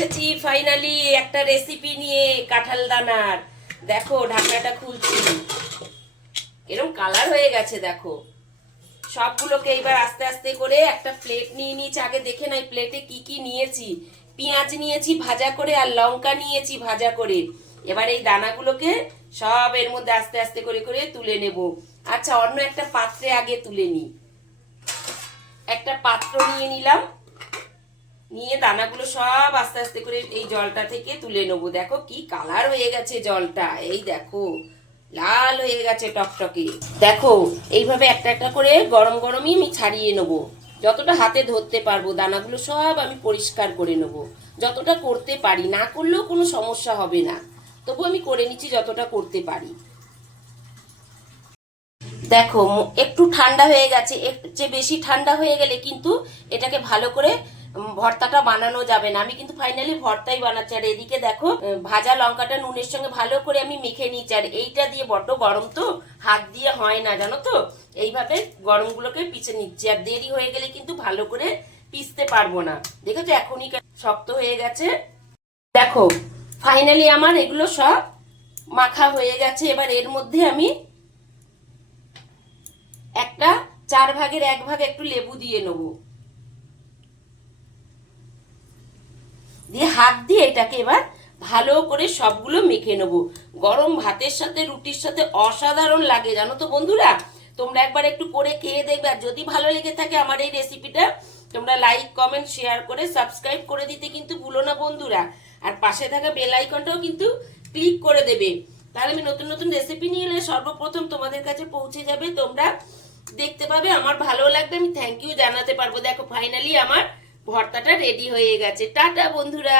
এসেছি ফাইনালি একটা রেসিপি নিয়ে কাঁঠাল দানার। দেখো ঢাকনাটা খুলছি, এরকম কালার হয়ে গেছে। দেখো সবগুলোকে এইবার আস্তে আস্তে করে একটা প্লেট নিয়ে নিয়েছি। আগে দেখে নাই প্লেটে কি কি নিয়েছি। পেঁয়াজ নিয়েছি ভাজা করে, আর লঙ্কা নিয়েছি ভাজা করে। এবার এই দানাগুলোকে সব এর মধ্যে আস্তে আস্তে করে করে তুলে নেব। আচ্ছা, অন্য একটা পাত্রে আগে তুলে নিই। একটা পাত্র নিয়ে নিলাম, নিয়ে দানাগুলো সব আস্তে আস্তে করে এই জলটা থেকে তুলে নেবো। দেখো কি কালার হয়ে গেছে জলটা, এই দেখো লাল হয়ে গেছে টকটকে। দেখো এইভাবে একটা একটা করে গরম গরমই আমি ছাড়িয়ে নেবো, যতটা হাতে ধরতে পারবো। দানাগুলো সব আমি পরিষ্কার করে নেবো, যতটা করতে পারি। না করলেও কোনো সমস্যা হবে না, তবু আমি করে নিচ্ছি যতটা করতে পারি। দেখো একটু ঠান্ডা হয়ে গেছে, একটু চেয়ে বেশি ঠান্ডা হয়ে গেলে কিন্তু এটাকে ভালো করে ভর্তাটা বানানো যাবে না। আমি কিন্তু ফাইনালি ভর্তাই বানাচ্ছি। আর এদিকে দেখো ভাজা লঙ্কাটা নুনের সঙ্গে ভালো করে আমি মেখে নিচ্ছি। আর এইটা দিয়ে বড্ড গরম তো, হাত দিয়ে হয় না জানো তো। এইভাবে গরমগুলোকে পিষে নিচ্ছি, আর দেরি হয়ে গেলে কিন্তু ভালো করে পিষতে পারবো না। দেখেছো এখনই শক্ত হয়ে গেছে। দেখো ফাইনালি আমার এগুলো সব মাখা হয়ে গেছে। এবার এর মধ্যে আমি একটা 1/4 ভাগ একটু লেবু দিয়ে নেবো, দিয়ে হাত দিয়ে এটাকে এবার ভালো করে সবগুলো মেখে নেবো। গরম ভাতের সাথে রুটির সাথে অসাধারণ লাগে জানো তো বন্ধুরা। তোমরা একবার একটু করে খেয়ে দেখবে। আর যদি ভালো লেগে থাকে আমার এই রেসিপিটা, তোমরা লাইক কমেন্ট শেয়ার করে সাবস্ক্রাইব করে দিতে কিন্তু ভুলো না বন্ধুরা। আর পাশে থাকা বেল আইকনটাও কিন্তু ক্লিক করে দেবে, তাহলে আমি নতুন নতুন রেসিপি নিয়ে এলে সর্বপ্রথম তোমাদের কাছে পৌঁছে যাবে। তোমরা দেখতে পাবে, আমার ভালো লাগবে, আমি থ্যাংক ইউ জানাতে পারবো। দেখো ফাইনালি আমার ভর্তাটা রেডি হয়ে গেছে। টাটা বন্ধুরা।